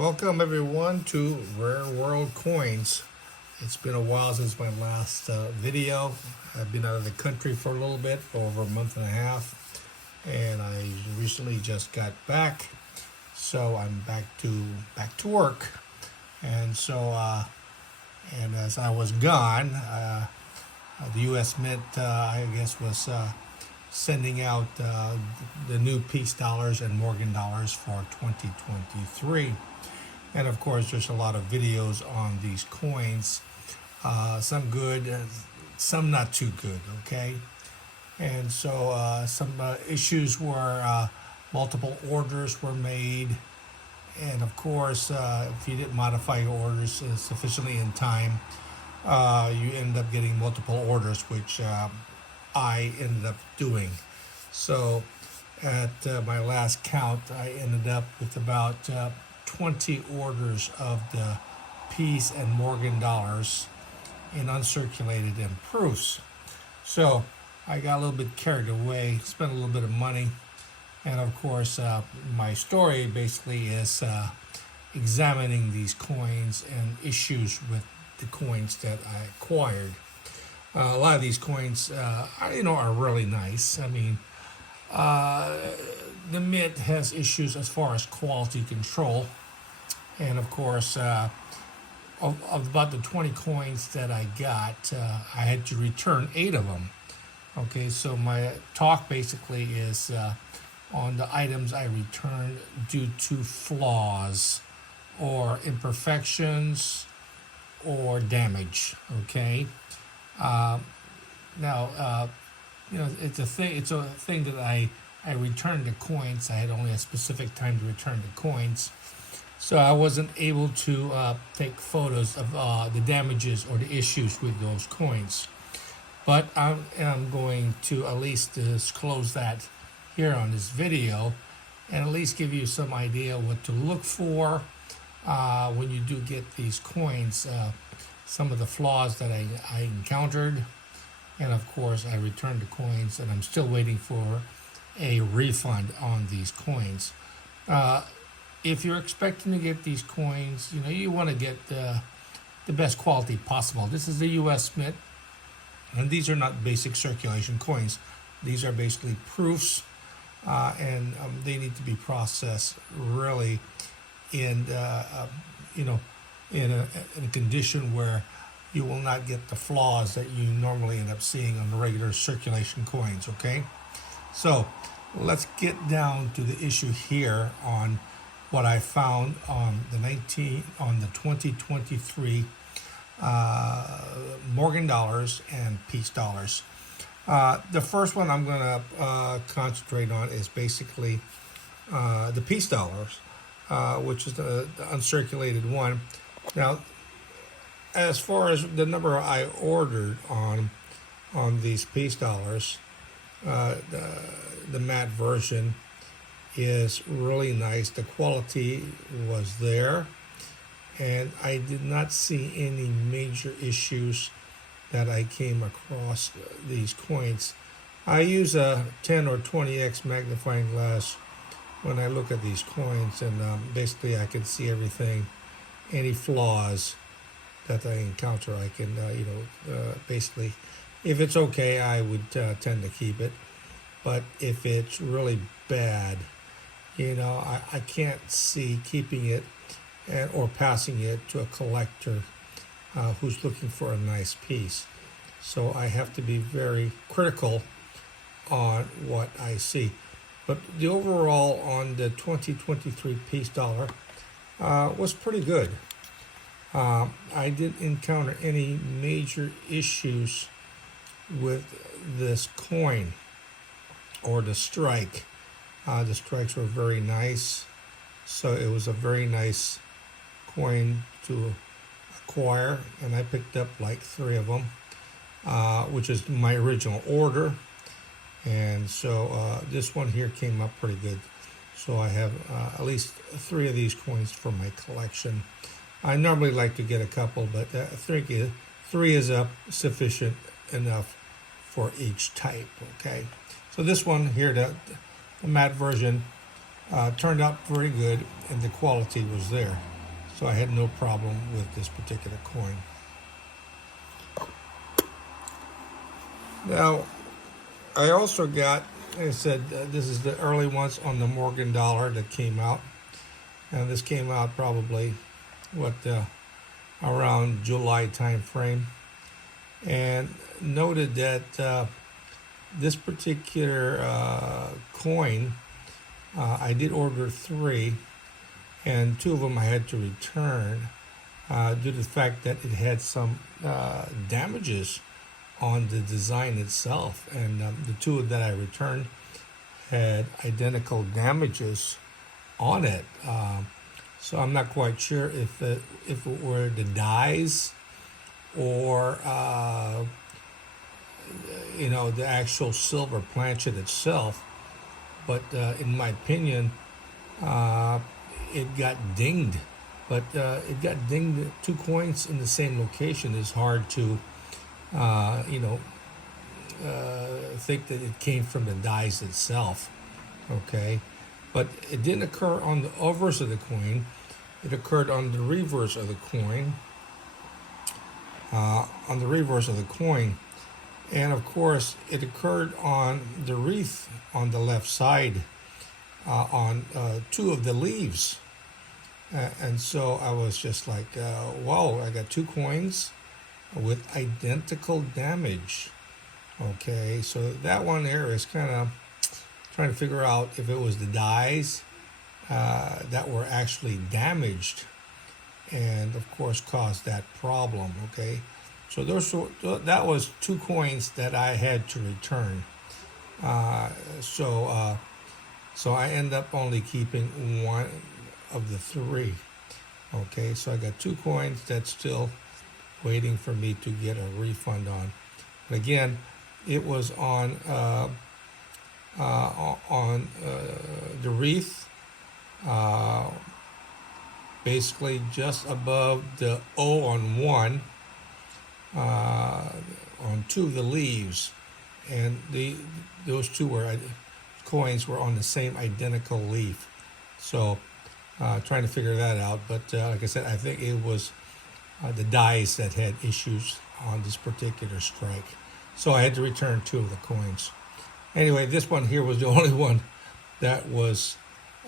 Welcome everyone to Rare World Coins. It's been a while since my last video. I've been out of the country for a little bit, over a month and a half, and I recently just got back, so I'm back to work. And so, and as I was gone, the U.S. Mint, I guess, was sending out the new peace dollars and Morgan dollars for 2023. And of course, there's a lot of videos on these coins, some good, some not too good, okay? And so some issues were multiple orders were made. And of course, if you didn't modify your orders sufficiently in time, you end up getting multiple orders, which I ended up doing. So at my last count, I ended up with about 20 orders of the peace and Morgan dollars in uncirculated and proofs. So I got a little bit carried away, spent a little bit of money, and of course my story basically is examining these coins and issues with the coins that I acquired. A lot of these coins, are really nice. I mean, the Mint has issues as far as quality control. And of course, of about the 20 coins that I got, I had to return 8 of them. Okay, so my talk basically is on the items I returned due to flaws or imperfections or damage. Okay. Now, it's a thing that I returned the coins. I had only a specific time to return the coins. So I wasn't able to take photos of the damages or the issues with those coins. But I'm going to at least disclose that here on this video and at least give you some idea what to look for when you do get these coins. Some of the flaws that I encountered. And of course, I returned the coins and I'm still waiting for a refund on these coins. If you're expecting to get these coins, you want to get the best quality possible. This is the U.S. Mint, and these are not basic circulation coins. These are basically proofs, and they need to be processed really in in a condition where you will not get the flaws that you normally end up seeing on the regular circulation coins. Okay, so let's get down to the issue here on what I found on the 2023 Morgan dollars and peace dollars. The first one I'm going to concentrate on is basically the peace dollars, which is the uncirculated one. Now, as far as the number I ordered on these peace dollars, the matte version is really nice. The quality was there, and I did not see any major issues that I came across these coins. I use a 10 or 20x magnifying glass when I look at these coins, and basically I can see everything, any flaws that I encounter. I can, basically, if it's okay, I would tend to keep it. But if it's really bad, I can't see keeping it or passing it to a collector who's looking for a nice piece. So I have to be very critical on what I see. But the overall on the 2023 peace dollar was pretty good. I didn't encounter any major issues with this coin or the strike. The strikes were very nice, so it was a very nice coin to acquire, and I picked up like 3 of them, which is my original order. And so this one here came up pretty good. So I have at least 3 of these coins for my collection. I normally like to get a couple, but I think 3 is sufficient enough for each type. Okay, so this one here, the matte version, turned out very good, and the quality was there. So I had no problem with this particular coin. Now, I also got, like I said, this is the early ones on the Morgan dollar that came out. And this came out probably, around July time frame. And noted that this particular coin, I did order 3, and 2 of them I had to return due to the fact that it had some damages on the design itself. And the 2 that I returned had identical damages on it. So I'm not quite sure if it were the dies or the actual silver planchet itself. But in my opinion, it got dinged. But it got dinged. 2 coins in the same location is hard to, think that it came from the dies itself. Okay, but it didn't occur on the obverse of the coin. It occurred on the reverse of the coin. And of course, it occurred on the wreath on the left side, on 2 of the leaves. And so I was just like, wow, I got 2 coins with identical damage. Okay, so that one there is kind of trying to figure out if it was the dies that were actually damaged and of course caused that problem. Okay, so that was 2 coins that I had to return. So I end up only keeping 1 of the 3. Okay, so I got 2 coins that's still waiting for me to get a refund on. But again, it was on the wreath, basically just above the O on 1, on 2 of the leaves, and those 2 coins were on the same identical leaf. So trying to figure that out, but like I said, I think it was the dies that had issues on this particular strike. So I had to return 2 of the coins. Anyway, this one here was the only one that was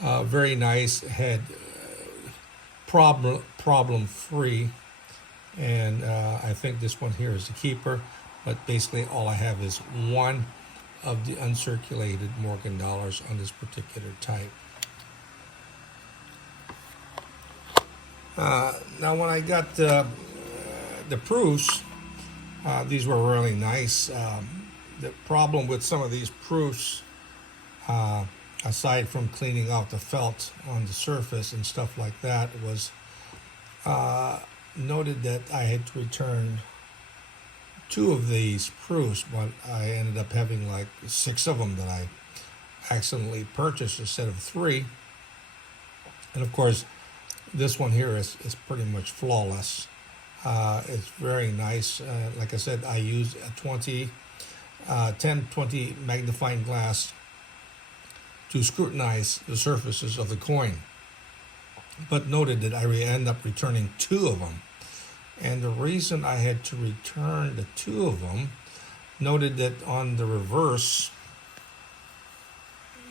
very nice, had problem free, and I think this one here is the keeper. But basically, all I have is 1 of the uncirculated Morgan dollars on this particular type. Now, when I got the proofs, these were really nice. The problem with some of these proofs, aside from cleaning out the felt on the surface and stuff like that, was noted that I had to return 2 of these proofs, but I ended up having like 6 of them that I accidentally purchased instead of 3. And of course, this one here is pretty much flawless. It's very nice. Like I said, I used a 10-20 magnifying glass to scrutinize the surfaces of the coin, but noted that I end up returning 2 of them. And the reason I had to return the 2 of them, noted that on the reverse,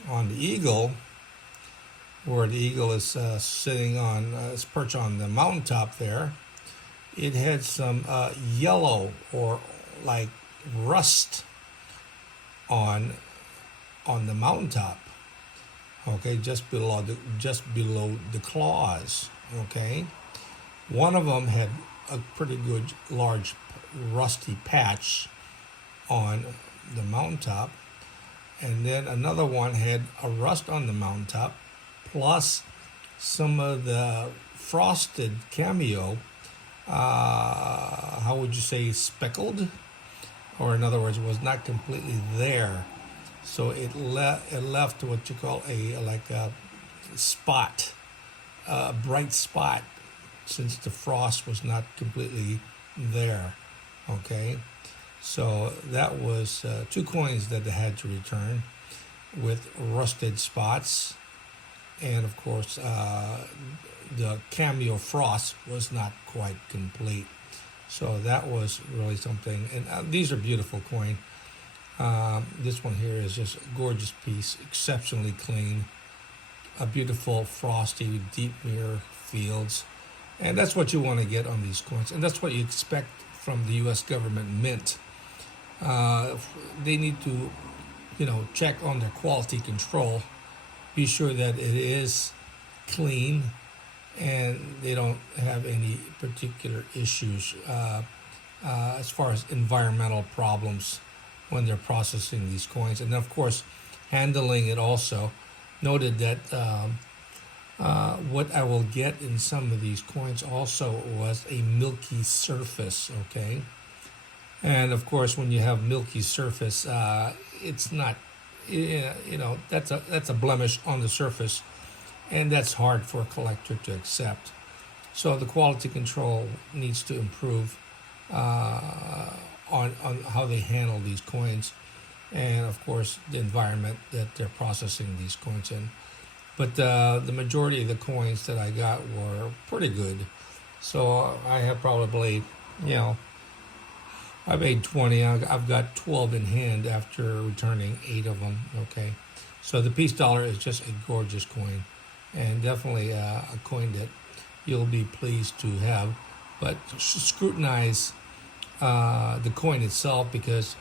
on the eagle, where the eagle is sitting on, it's perched on the mountaintop there, it had some yellow or like rust on the mountaintop. Okay, just below the claws. Okay, one of them had a pretty good large rusty patch on the mountaintop, and then another one had a rust on the mountaintop, plus some of the frosted cameo. How would you say, speckled, or in other words, it was not completely there. So it left what you call a spot, a bright spot, since the frost was not completely there. Okay, so that was 2 coins that they had to return with rusted spots, and of course the cameo frost was not quite complete. So that was really something. And these are beautiful coin. This one here is just a gorgeous piece, exceptionally clean. A beautiful frosty deep mirror fields. And that's what you want to get on these coins. And that's what you expect from the U.S. government mint. They need to, check on their quality control. Be sure that it is clean and they don't have any particular issues as far as environmental problems when they're processing these coins. And of course, handling it also. Noted that what I will get in some of these coins also was a milky surface, okay? And of course, when you have milky surface, it's not, that's a blemish on the surface, and that's hard for a collector to accept. So the quality control needs to improve on how they handle these coins, and of course the environment that they're processing these coins in. But the majority of the coins that I got were pretty good. So I have probably, I made 20. I've got 12 in hand after returning 8 of them. Okay, so the peace dollar is just a gorgeous coin, and definitely a coin that you'll be pleased to have. But scrutinize the coin itself, because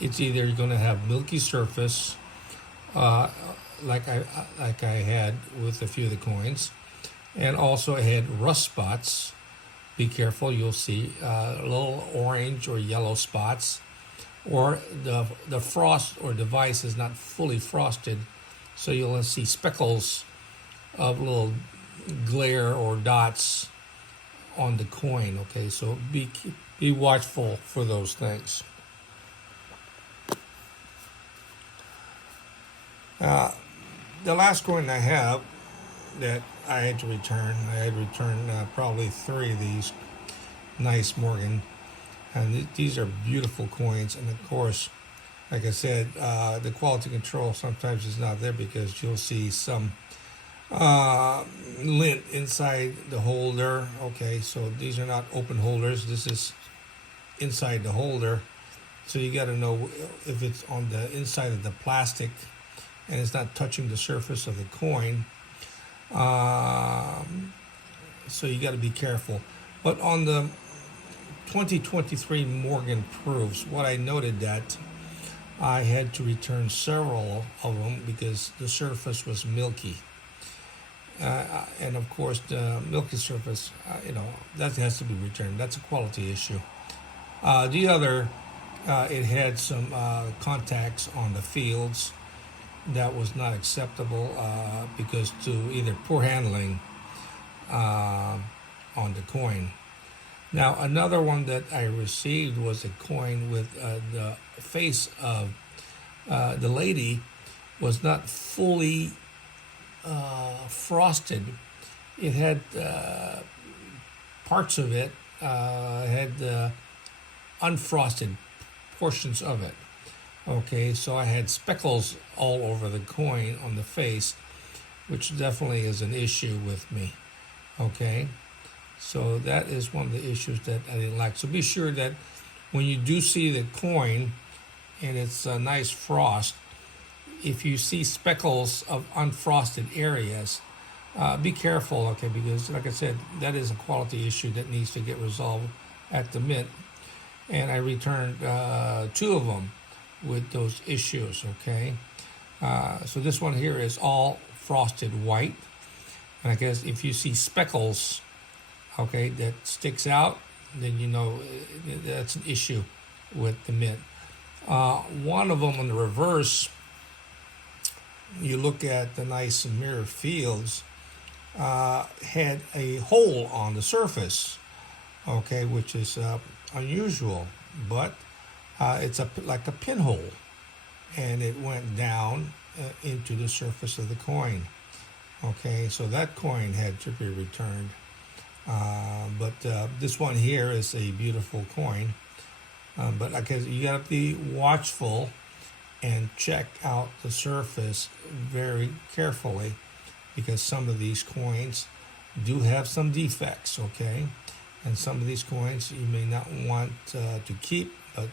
it's either going to have milky surface, like I had with a few of the coins, and also it had rust spots. Be careful, you'll see little orange or yellow spots, or the frost or device is not fully frosted, so you'll see speckles of little glare or dots on the coin. Okay, so be watchful for those things. The last coin I have that I had to return, probably 3 of these nice Morgan, and these are beautiful coins. And of course, like I said, the quality control sometimes is not there, because you'll see some lint inside the holder. Okay, so these are not open holders, this is inside the holder, so you got to know if it's on the inside of the plastic and it's not touching the surface of the coin. So you got to be careful. But on the 2023 Morgan proofs, what I noted that I had to return several of them because the surface was milky. And of course, the milky surface, that has to be returned. That's a quality issue. The other, it had some contacts on the fields that was not acceptable because to either poor handling on the coin. Now, another one that I received was a coin with the face of the lady was not fully frosted. It had parts of it had unfrosted portions of it. Okay, so I had speckles all over the coin on the face, which definitely is an issue with me. Okay, so that is one of the issues that I didn't like. So be sure that when you do see the coin and it's a nice frost, if you see speckles of unfrosted areas, be careful, okay, because like I said, that is a quality issue that needs to get resolved at the mint. And I returned 2 of them with those issues, okay? So this one here is all frosted white. And I guess if you see speckles, okay, that sticks out, then you know that's an issue with the mint. One of them on the reverse, you look at the nice mirror fields, had a hole on the surface, okay, which is unusual, but it's like a pinhole, and it went down into the surface of the coin. Okay, so that coin had to be returned. But this one here is a beautiful coin. But like I said, you got to be watchful and check out the surface very carefully, because some of these coins do have some defects, okay? And some of these coins you may not want to keep, but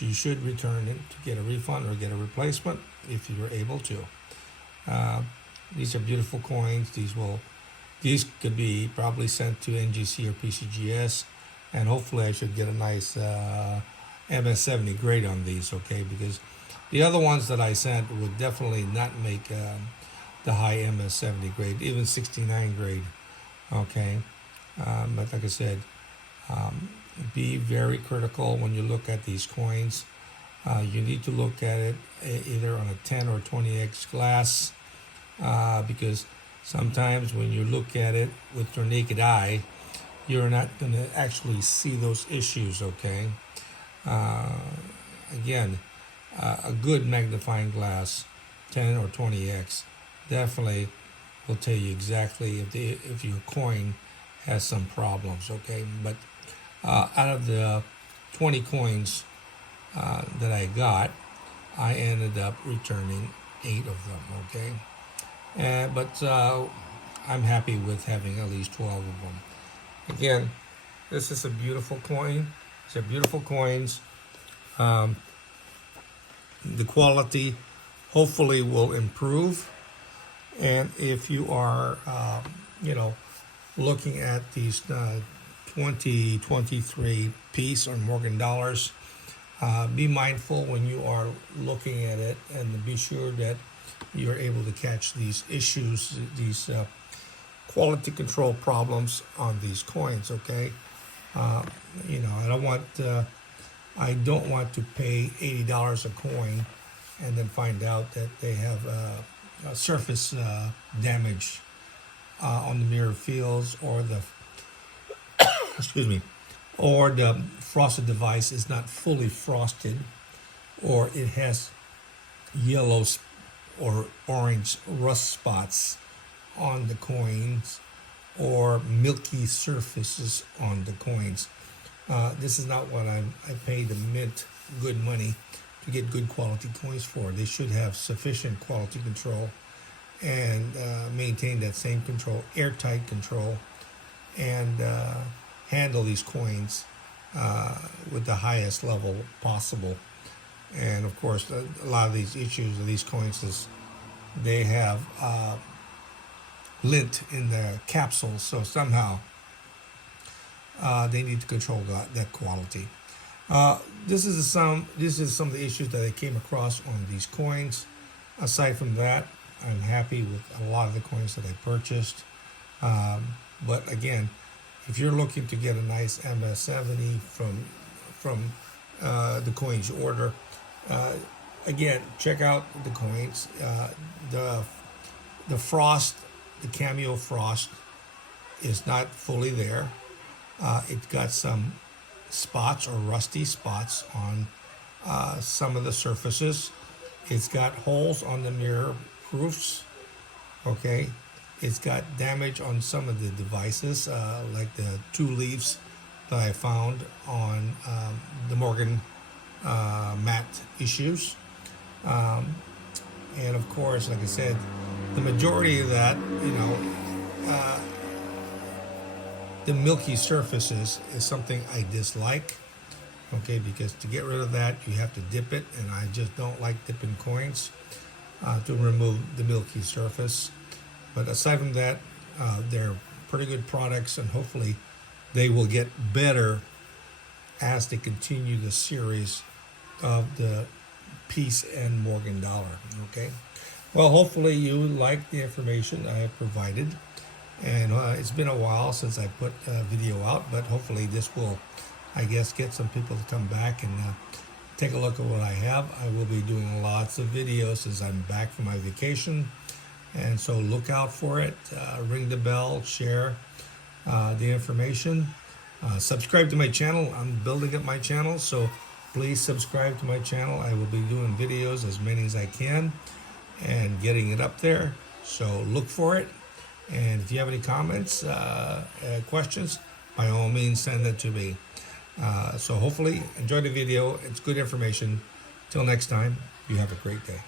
you should return it to get a refund or get a replacement if you're able to. These are beautiful coins. These could be probably sent to NGC or PCGS, and hopefully I should get a nice MS70 grade on these, okay? Because the other ones that I sent would definitely not make the high MS70 grade, even 69 grade, okay? But like I said, be very critical when you look at these coins. You need to look at it either on a 10 or 20x glass, because sometimes when you look at it with your naked eye, you're not going to actually see those issues, okay? Again, a good magnifying glass, 10 or 20x, definitely will tell you exactly if your coin has some problems, okay? But out of the 20 coins that I got, I ended up returning 8 of them, okay? But I'm happy with having at least 12 of them. Again, this is a beautiful coin. These are beautiful coins. The quality hopefully will improve. And if you are, looking at these 2023 piece or Morgan dollars, be mindful when you are looking at it, and be sure that you're able to catch these issues, these quality control problems on these coins, okay? I don't want to pay $80 a coin and then find out that they have a surface damage on the mirror fields, or the or the frosted device is not fully frosted, or it has yellow or orange rust spots on the coins, or milky surfaces on the coins. This is not what I pay the mint good money to get good quality coins for. They should have sufficient quality control and maintain that same control, airtight control, and handle these coins with the highest level possible. And of course, a lot of these issues of these coins is they have lint in their capsules, so somehow they need to control that quality. This is some of the issues that I came across on these coins. Aside from that, I'm happy with a lot of the coins that I purchased. But again, if you're looking to get a nice MS70 from the coins you order, again, check out the coins. The frost, the cameo frost, is not fully there. It's got some spots or rusty spots on some of the surfaces. It's got holes on the mirror proofs, okay? It's got damage on some of the devices, like the 2 leaves that I found on the Morgan matte issues. And of course, like I said, the majority of that, the milky surfaces is something I dislike, okay? Because to get rid of that, you have to dip it, and I just don't like dipping coins to remove the milky surface. But aside from that, they're pretty good products, and hopefully they will get better as they continue the series of the Peace and Morgan dollar, okay? Well, hopefully you like the information I have provided. And it's been a while since I put a video out, but hopefully this will, I guess, get some people to come back and take a look at what I have. I will be doing lots of videos since I'm back from my vacation. And so look out for it. Ring the bell, share the information. Subscribe to my channel. I'm building up my channel, so please subscribe to my channel. I will be doing videos, as many as I can, and getting it up there. So look for it. And if you have any comments, questions, by all means, send that to me. So hopefully, enjoy the video. It's good information. Till next time, you have a great day.